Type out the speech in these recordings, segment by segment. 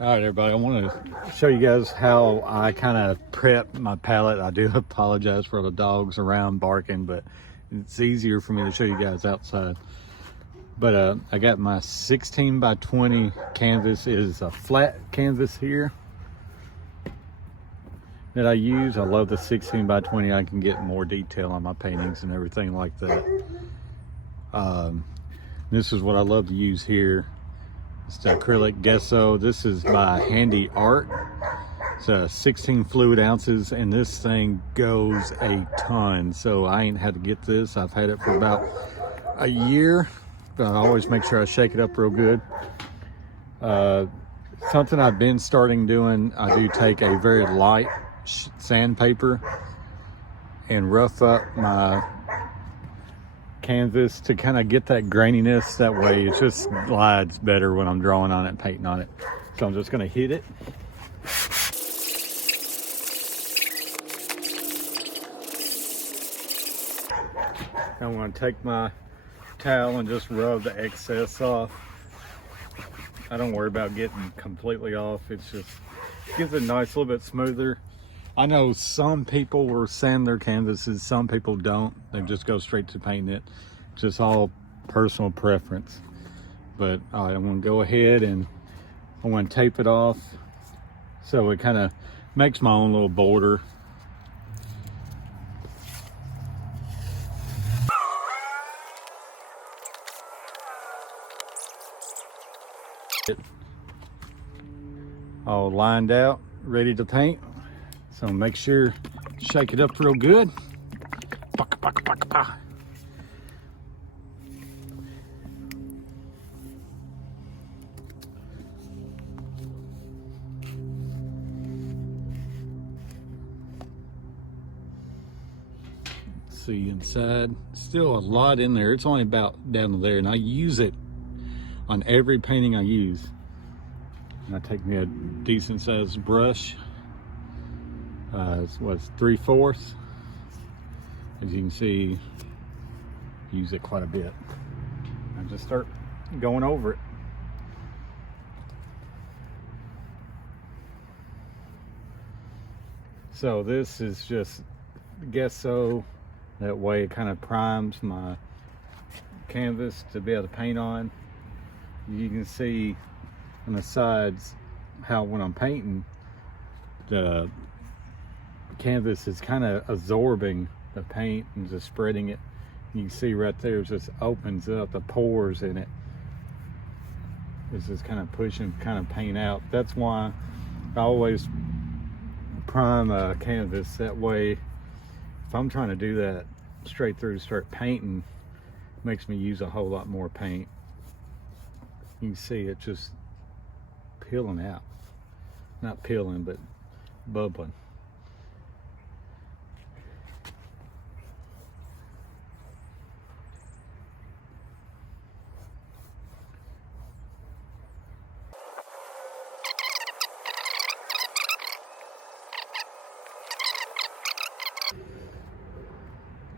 All right, everybody, I want to show you guys how I kind of prep my pallet. I do apologize for the dogs around barking, but it's easier for me to show you guys outside. But I got my 16 by 20 canvas. It is a flat canvas here that I use. I love the 16 by 20. I can get more detail on my paintings and everything like that. This is what I love to use here. It's the acrylic gesso. This is by Handy Art. It's 16 fluid ounces, and this thing goes a ton. So I ain't had to get this. I've had it for about a year. But I always make sure I shake it up real good. Something I've been starting doing, I do take a very light sandpaper and rough up my canvas to kind of get that graininess. That way it just glides better when I'm drawing on it and painting on it. So I'm just going to hit it. I'm going to take my towel and just rub the excess off. I don't worry about getting completely off. It's just gives it a nice little bit smoother. I know some people will sand their canvases, some people don't. They just go straight to painting it. Just all personal preference. But I'm going to go ahead and I'm going to tape it off so it kind of makes my own little border. All lined out, ready to paint. So make sure shake it up real good. See inside, still a lot in there. It's only about down to there, and I use it on every painting I use. And I take me a decent sized brush. It's 3/4. As you can see, use it quite a bit. I just start going over it. So this is just gesso. That way it kind of primes my canvas to be able to paint on. You can see on the sides how when I'm painting, the canvas is kind of absorbing the paint and just spreading it. You can see right there, it just opens up the pores in it. It's just kind of pushing paint out. That's why I always prime a canvas. That way, if I'm trying to do that straight through to start painting, it makes me use a whole lot more paint. You can see it just peeling out. Not peeling, but bubbling.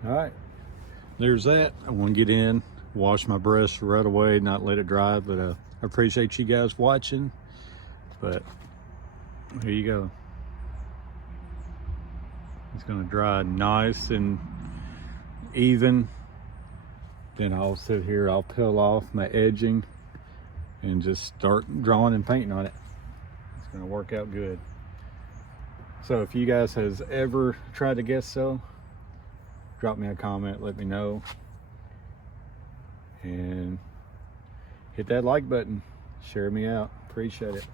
All right, there's that. I want to get in, wash my brush right away, not let it dry, but I appreciate you guys watching. But here you go. It's going to dry nice and even. Then I'll sit here, I'll peel off my edging and just start drawing and painting on it. It's going to work out good. So if you guys has ever tried to gesso, drop me a comment, let me know, and hit that like button, share me out, appreciate it.